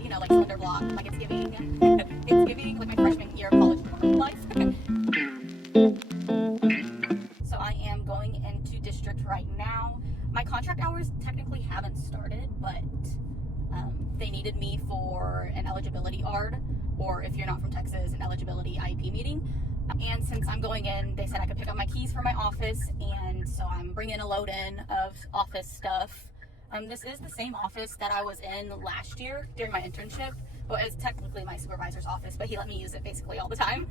you know, like cylinder block, like it's giving, it's giving like my freshman year of college dorm life. So I am going into district right now. My contract hours technically haven't started, but they needed me for an eligibility ARD, or if you're not from Texas, an eligibility IEP meeting. And since I'm going in, they said I could pick up my keys from my office, and so I'm bringing a load in of office stuff. This is the same office that I was in last year during my internship. Well, it's technically my supervisor's office, but he let me use it basically all the time.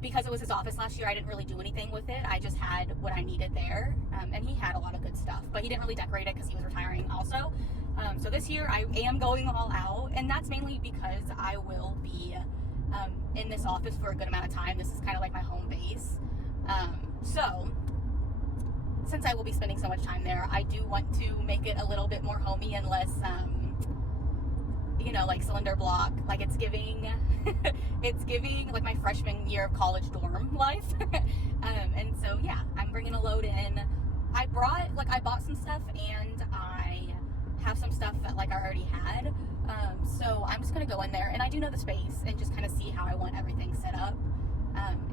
Because it was his office last year, I didn't really do anything with it. I just had what I needed there, and he had a lot of good stuff, but he didn't really decorate it because he was retiring also. So this year I am going all out, and that's mainly because I will be in this office for a good amount of time. This is kind of like my home base. So since I will be spending so much time there, I do want to make it a little bit more homey and less, you know, like cylinder block. Like it's giving, it's giving like my freshman year of college dorm life. And so yeah, I'm bringing a load in. I bought some stuff, and I have some stuff that like I already had. So I'm just gonna go in there, and I do know the space, and just kind of see how I want everything set up.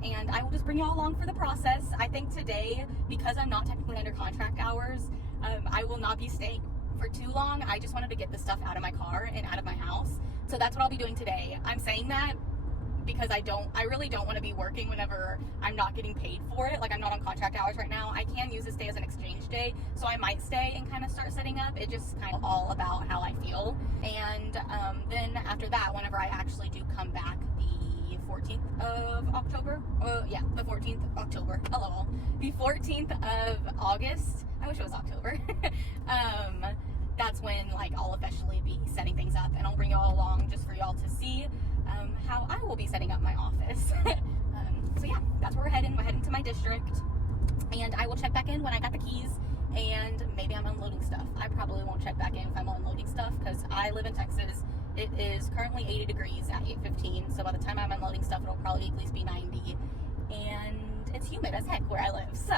And I will just bring y'all along for the process. I think today, because I'm not technically under contract hours, I will not be staying for too long. I just wanted to get the stuff out of my car and out of my house. So that's what I'll be doing today. I'm saying that because I really don't want to be working whenever I'm not getting paid for it. Like I'm not on contract hours right now. I can use this day as an exchange day, so I might stay and kind of start setting up. It just kind of all about how I feel. And then after that, whenever I actually do come back the 14th of October, the 14th of October, hello, the 14th of August, I wish it was October, that's when like I'll officially be setting things up, and I'll bring y'all along just for y'all to see how I will be setting up my office. So yeah, that's where we're heading. We're heading to my district, and I will check back in when I got the keys, and maybe I'm unloading stuff. I probably won't check back in if I'm unloading stuff, because I live in Texas. It is currently 80 degrees at 8:15, so by the time I'm unloading stuff, it'll probably at least be 90, and it's humid as heck where I live, so.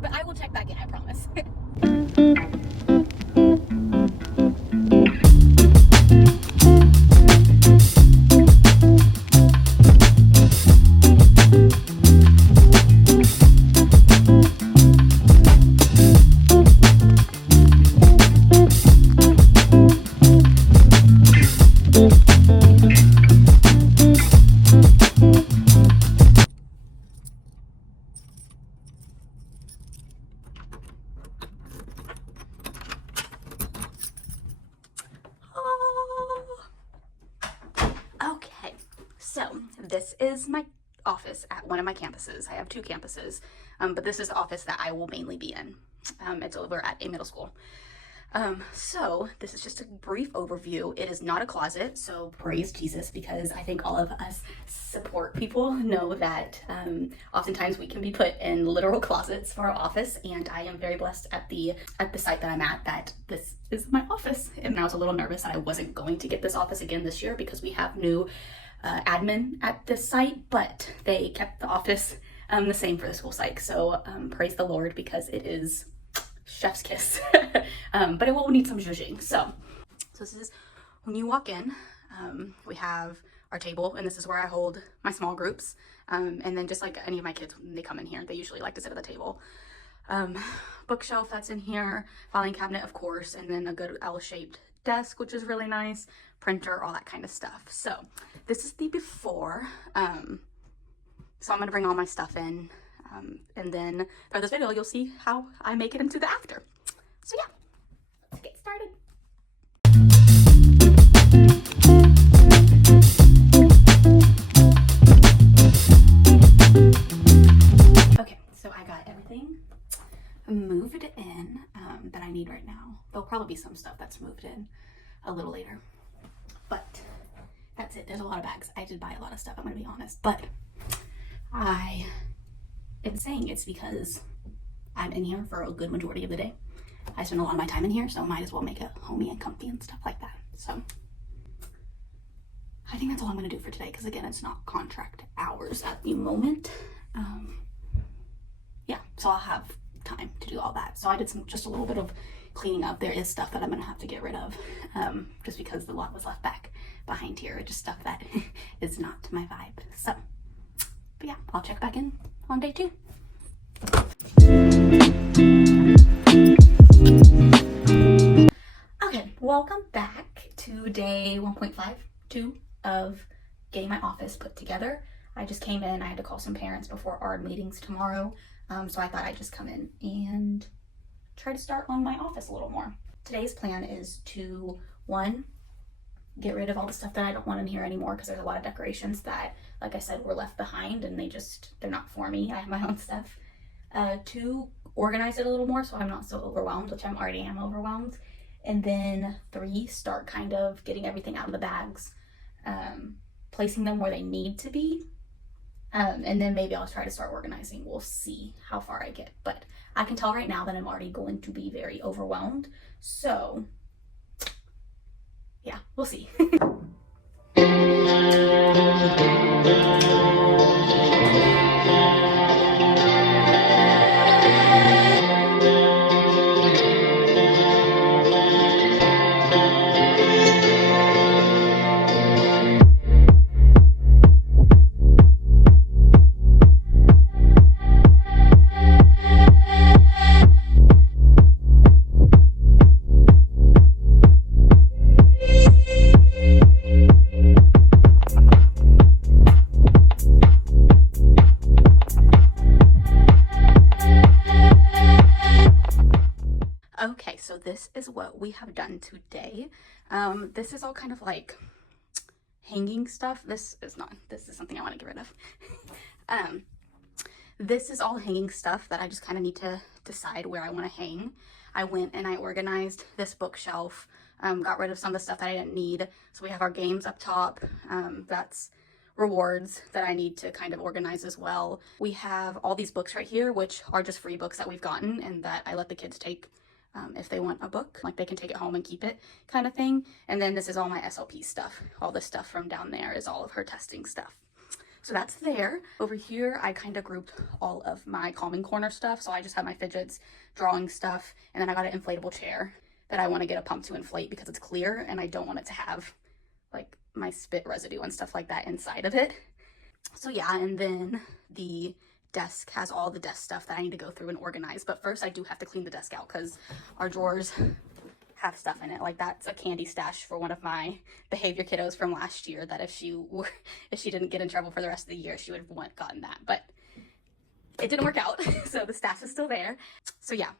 But I will check back in, I promise. So this is my office at one of my campuses. I have two campuses, but this is the office that I will mainly be in. It's over at a middle school. So this is just a brief overview. It is not a closet, so praise Jesus, because I think all of us support people know that oftentimes we can be put in literal closets for our office, and I am very blessed at the site that I'm at that this is my office. And I was a little nervous that I wasn't going to get this office again this year because we have new admin at this site, but they kept the office the same for the school psych. So praise the Lord, because it is chef's kiss. But it will need some zhuzhing. So this is when you walk in. We have our table, and this is where I hold my small groups. And then just like any of my kids, when they come in here, they usually like to sit at the table. Bookshelf that's in here, filing cabinet, of course, and then a good L-shaped desk, which is really nice, printer, all that kind of stuff. So this is the before. So I'm gonna bring all my stuff in, and then for this video you'll see how I make it into the after. So yeah, let's get started. Okay, so I got everything moved in that I need right now. There'll probably be some stuff that's moved in a little later, but that's it. There's a lot of bags. I did buy a lot of stuff, I'm gonna be honest, but I am saying it's because I'm in here for a good majority of the day. I spend a lot of my time in here, so I might as well make it homey and comfy and stuff like that. So I think that's all I'm gonna do for today, because again, it's not contract hours at the moment. Yeah, so I'll have time to do all that. So I did just a little bit of cleaning up. There is stuff that I'm gonna have to get rid of, just because the lot was left back behind here. Just stuff that is not my vibe. So, but yeah, I'll check back in on day 2. Okay, welcome back to day 1.52 of getting my office put together. I just came in. I had to call some parents before our meetings tomorrow, so I thought I'd just come in and try to start on my office a little more. Today's plan is to, 1, get rid of all the stuff that I don't want in here anymore, because there's a lot of decorations that, like I said, were left behind and they're not for me. I have my own stuff. 2, organize it a little more so I'm not so overwhelmed, which I already am overwhelmed. And then 3, start kind of getting everything out of the bags, placing them where they need to be. And then maybe I'll try to start organizing. We'll see how far I get. But I can tell right now that I'm already going to be very overwhelmed. So, yeah, we'll see. Okay, so this is what we have done today. This is all kind of like hanging stuff. This is something I want to get rid of. This is all hanging stuff that I just kind of need to decide where I want to hang. I went and I organized this bookshelf, got rid of some of the stuff that I didn't need. So we have our games up top. That's rewards that I need to kind of organize as well. We have all these books right here, which are just free books that we've gotten and that I let the kids take if they want a book, like they can take it home and keep it kind of thing. And then this is all my SLP stuff. All this stuff from down there is all of her testing stuff. So that's there. Over here, I kind of grouped all of my calming corner stuff. So I just have my fidgets, drawing stuff, and then I got an inflatable chair that I want to get a pump to inflate because it's clear and I don't want it to have like my spit residue and stuff like that inside of it. So yeah, and then the desk has all the desk stuff that I need to go through and organize. But first I do have to clean the desk out because our drawers have stuff in it. Like that's a candy stash for one of my behavior kiddos from last year that if she didn't get in trouble for the rest of the year, she would have gotten that. But it didn't work out. So the stash is still there. So yeah,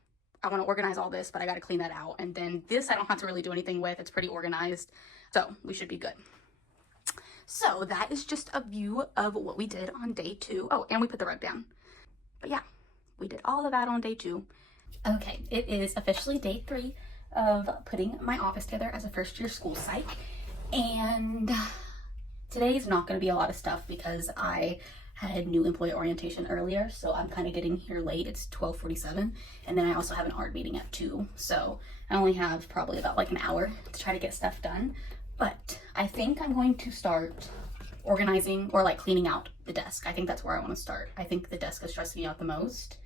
I want to organize all this, but I got to clean that out. And then this I don't have to really do anything with. It's pretty organized. So we should be good. So that is just a view of what we did on day 2. Oh, and we put the rug down. But yeah, we did all of that on day 2. Okay, it is officially day 3 of putting my office together as a first-year school psych. And today is not going to be a lot of stuff because I had new employee orientation earlier. So I'm kind of getting here late. It's 12:47. And then I also have an art meeting at 2. So I only have probably about like an hour to try to get stuff done. But I think I'm going to start organizing or like cleaning out the desk. I think that's where I want to start. I think the desk is stressing me out the most.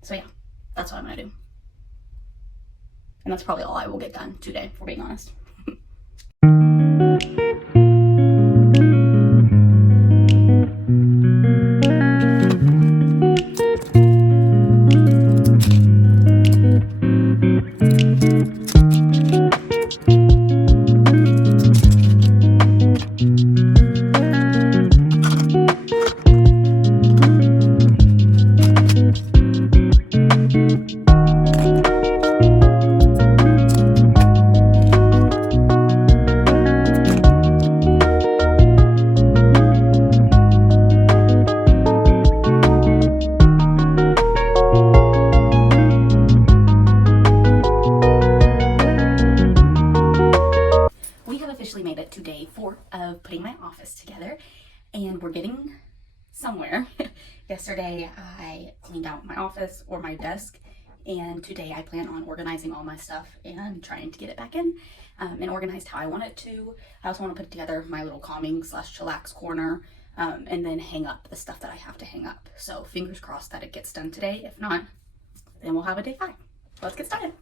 So yeah, that's what I'm going to do. And that's probably all I will get done today, if we're being honest. Of putting my office together and we're getting somewhere. Yesterday I cleaned out my office or my desk, and today I plan on organizing all my stuff and trying to get it back in and organized how I want it to. I also want to put together my little calming / chillax corner and then hang up the stuff that I have to hang up. So fingers crossed that it gets done today. If not, then we'll have a day 5. let's get started.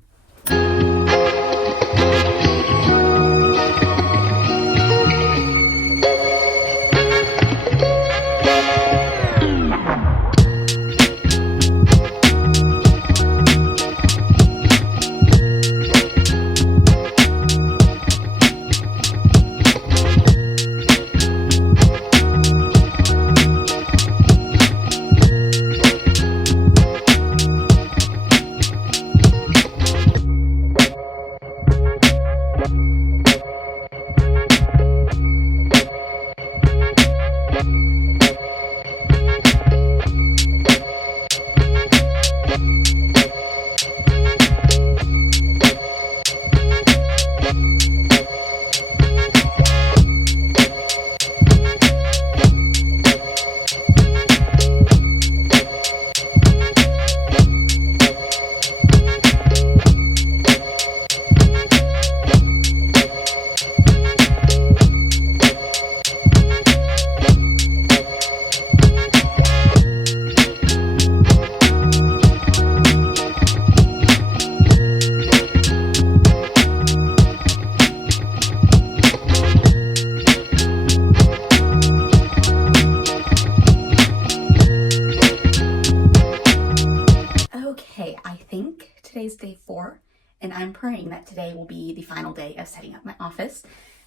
Okay, I think today's day 4, and I'm praying that today will be the final day of setting up my office.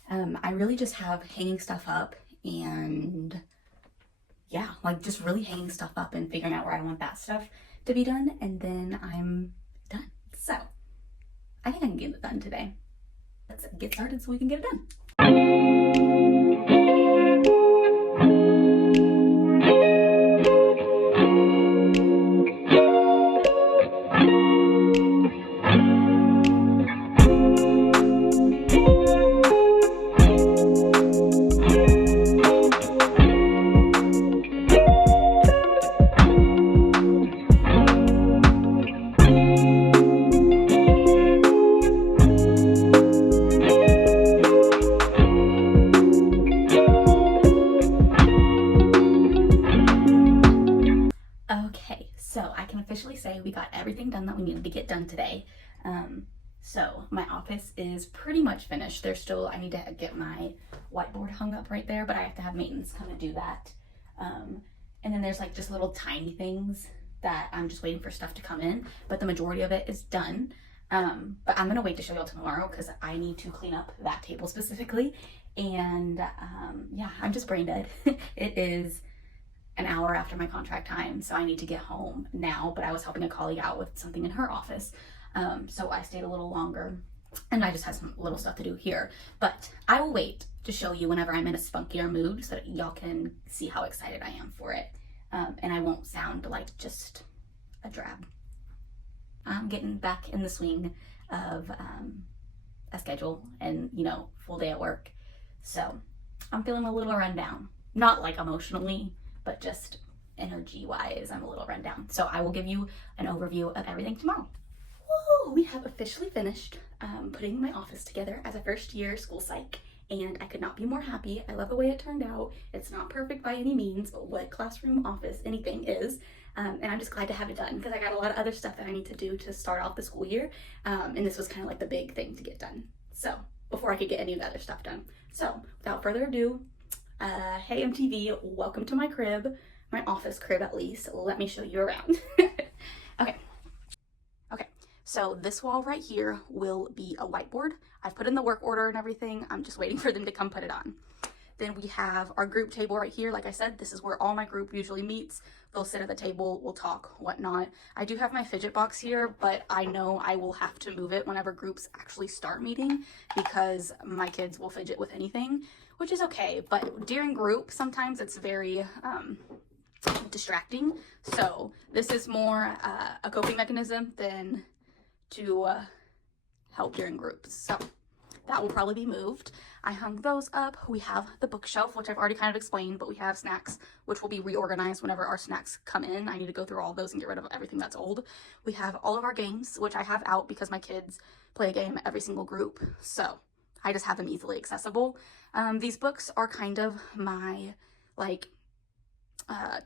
I really just have hanging stuff up and yeah, like just really hanging stuff up and figuring out where I want that stuff to be done, and then I'm done. So I think I can get it done today. Let's get started so we can get it done. Okay, so I can officially say we got everything done that we needed to get done today. So my office is pretty much finished. I need to get my whiteboard hung up right there, but I have to have maintenance come and do that. And then there's like just little tiny things that I'm just waiting for stuff to come in, but the majority of it is done. But I'm gonna wait to show y'all tomorrow because I need to clean up that table specifically. And yeah, I'm just brain dead. It is an hour after my contract time, so I need to get home now, but I was helping a colleague out with something in her office. So I stayed a little longer and I just had some little stuff to do here, but I will wait to show you whenever I'm in a spunkier mood so that y'all can see how excited I am for it. And I won't sound like just a drab. I'm getting back in the swing of a schedule and, you know, full day at work. So I'm feeling a little run down, not like emotionally, but just energy wise, I'm a little run down. So I will give you an overview of everything tomorrow. Woo! We have officially finished putting my office together as a first year school psych, and I could not be more happy. I love the way it turned out. It's not perfect by any means, but what classroom, office, anything is. And I'm just glad to have it done because I got a lot of other stuff that I need to do to start off the school year. And this was kind of like the big thing to get done. So before I could get any of the other stuff done. So without further ado, hey MTV, welcome to my crib, my office crib at least. Let me show you around. Okay, so this wall right here will be a whiteboard. I've put in the work order and everything. I'm just waiting for them to come put it on. Then we have our group table right here. Like I said, this is where all my group usually meets. They'll sit at the table, we'll talk, whatnot. I do have my fidget box here, but I know I will have to move it whenever groups actually start meeting because my kids will fidget with anything, which is okay. But during group, sometimes it's very distracting. So this is more a coping mechanism than to help during groups. So that will probably be moved. I hung those up. We have the bookshelf, which I've already kind of explained, but we have snacks, which will be reorganized whenever our snacks come in. I need to go through all of those and get rid of everything that's old. We have all of our games, which I have out because my kids play a game every single group. So I just have them easily accessible. These books are kind of my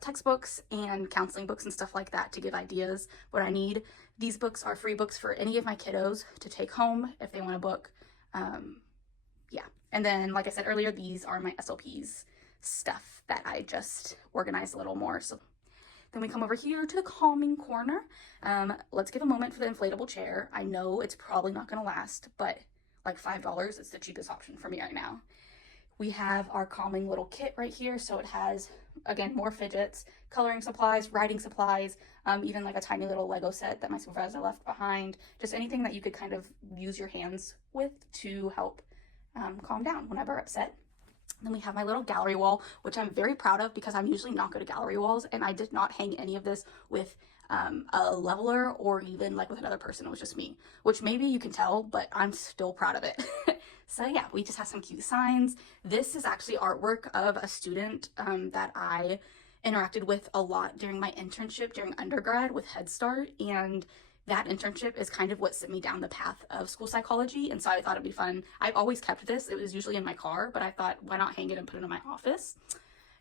textbooks and counseling books and stuff like that to give ideas what I need. These books are free books for any of my kiddos to take home if they want a book. Yeah. And then, like I said earlier, these are my SLPs stuff that I just organized a little more. So then we come over here to the calming corner. Let's give a moment for the inflatable chair. I know it's probably not going to last, but like $5 is the cheapest option for me right now. We have our calming little kit right here. So it has, again, more fidgets, coloring supplies, writing supplies, even like a tiny little Lego set that my supervisor left behind. Just anything that you could kind of use your hands with to help calm down whenever upset. Then we have my little gallery wall, which I'm very proud of because I'm usually not good at gallery walls, and I did not hang any of this with a leveler or even like with another person. It was just me, which maybe you can tell, but I'm still proud of it. So yeah, we just have some cute signs. This is actually artwork of a student that I interacted with a lot during my internship during undergrad with Head Start, and that internship is kind of what sent me down the path of school psychology, and so I thought it'd be fun. I've always kept this. It was usually in my car, but I thought, why not hang it and put it in my office?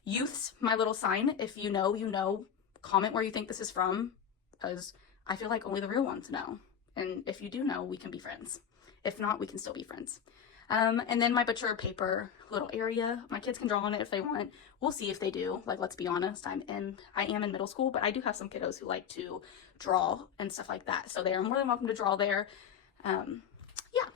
Youths, my little sign. If you know, you know. Comment where you think this is from, because I feel like only the real ones know. And if you do know, we can be friends. If not, we can still be friends. And then my butcher paper little area. My kids can draw on it if they want. We'll see if they do. Like, let's be honest, I am in middle school, but I do have some kiddos who like to draw and stuff like that. So they are more than welcome to draw there. Yeah.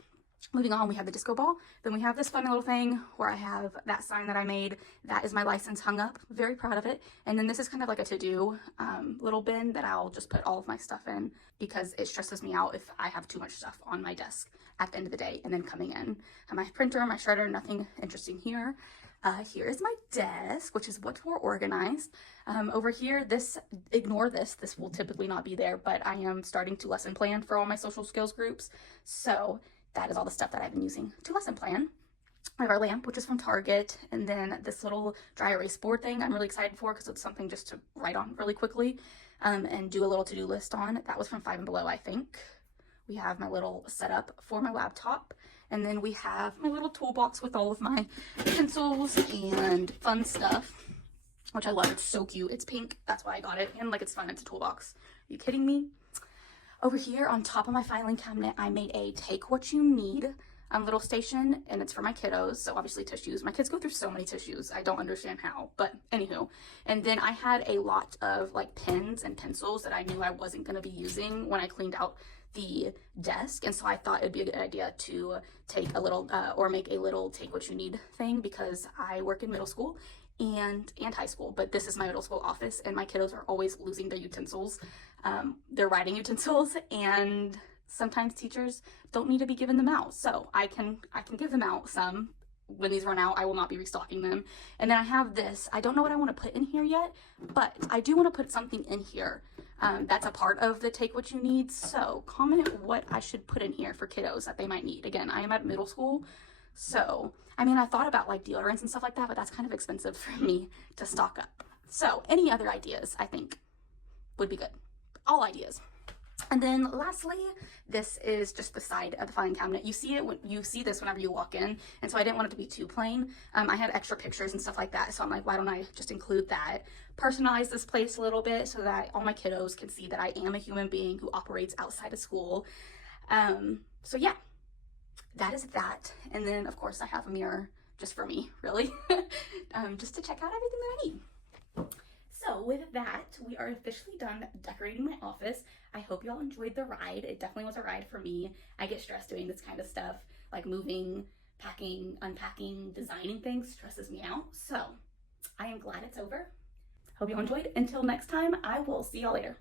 Moving on, we have the disco ball. Then we have this fun little thing where I have that sign that I made. That is my license hung up. Very proud of it. And then this is kind of like a to-do little bin that I'll just put all of my stuff in because it stresses me out if I have too much stuff on my desk at the end of the day and then coming in. My printer, my shredder, nothing interesting here. Here is my desk, which is what's more organized. Over here, ignore this. This will typically not be there, but I am starting to lesson plan for all my social skills groups. So that is all the stuff that I've been using to lesson plan. I have our lamp, which is from Target, and then this little dry erase board thing I'm really excited for because it's something just to write on really quickly and do a little to-do list on. That was from Five and Below, I think. We have my little setup for my laptop, and then we have my little toolbox with all of my pencils and fun stuff, which I love. It's so cute. It's pink. That's why I got it, and like it's fun. It's a toolbox. Are you kidding me? Over here on top of my filing cabinet, I made a take what you need little station, and it's for my kiddos. So obviously tissues. My kids go through so many tissues. I don't understand how, but anywho. And then I had a lot of like pens and pencils that I knew I wasn't going to be using when I cleaned out the desk, and so I thought it'd be a good idea to take a little or make a little take what you need thing because I work in middle school and high school, but this is my middle school office, and my kiddos are always losing their utensils, their writing utensils, and sometimes teachers don't need to be giving them out. So I can give them out some. When these run out, I will not be restocking them. And then I have this. I don't know what I want to put in here yet, but I do want to put something in here that's a part of the take what you need. So comment what I should put in here for kiddos that they might need. Again, I am at middle school, so I mean, I thought about like deodorants and stuff like that, but that's kind of expensive for me to stock up. So any other ideas I think would be good. All ideas. And then lastly, this is just the side of the filing cabinet. You see it when you see this whenever you walk in, and so I didn't want it to be too plain. I had extra pictures and stuff like that, so I'm like, why don't I just include that? Personalize this place a little bit so that all my kiddos can see that I am a human being who operates outside of school. So yeah, that is that. And then of course I have a mirror just for me, really, just to check out everything that I need. So with that, we are officially done decorating my office. I hope y'all enjoyed the ride. It definitely was a ride for me. I get stressed doing this kind of stuff, like moving, packing, unpacking, designing things stresses me out. So I am glad it's over. Hope y'all enjoyed. Until next time, I will see y'all later.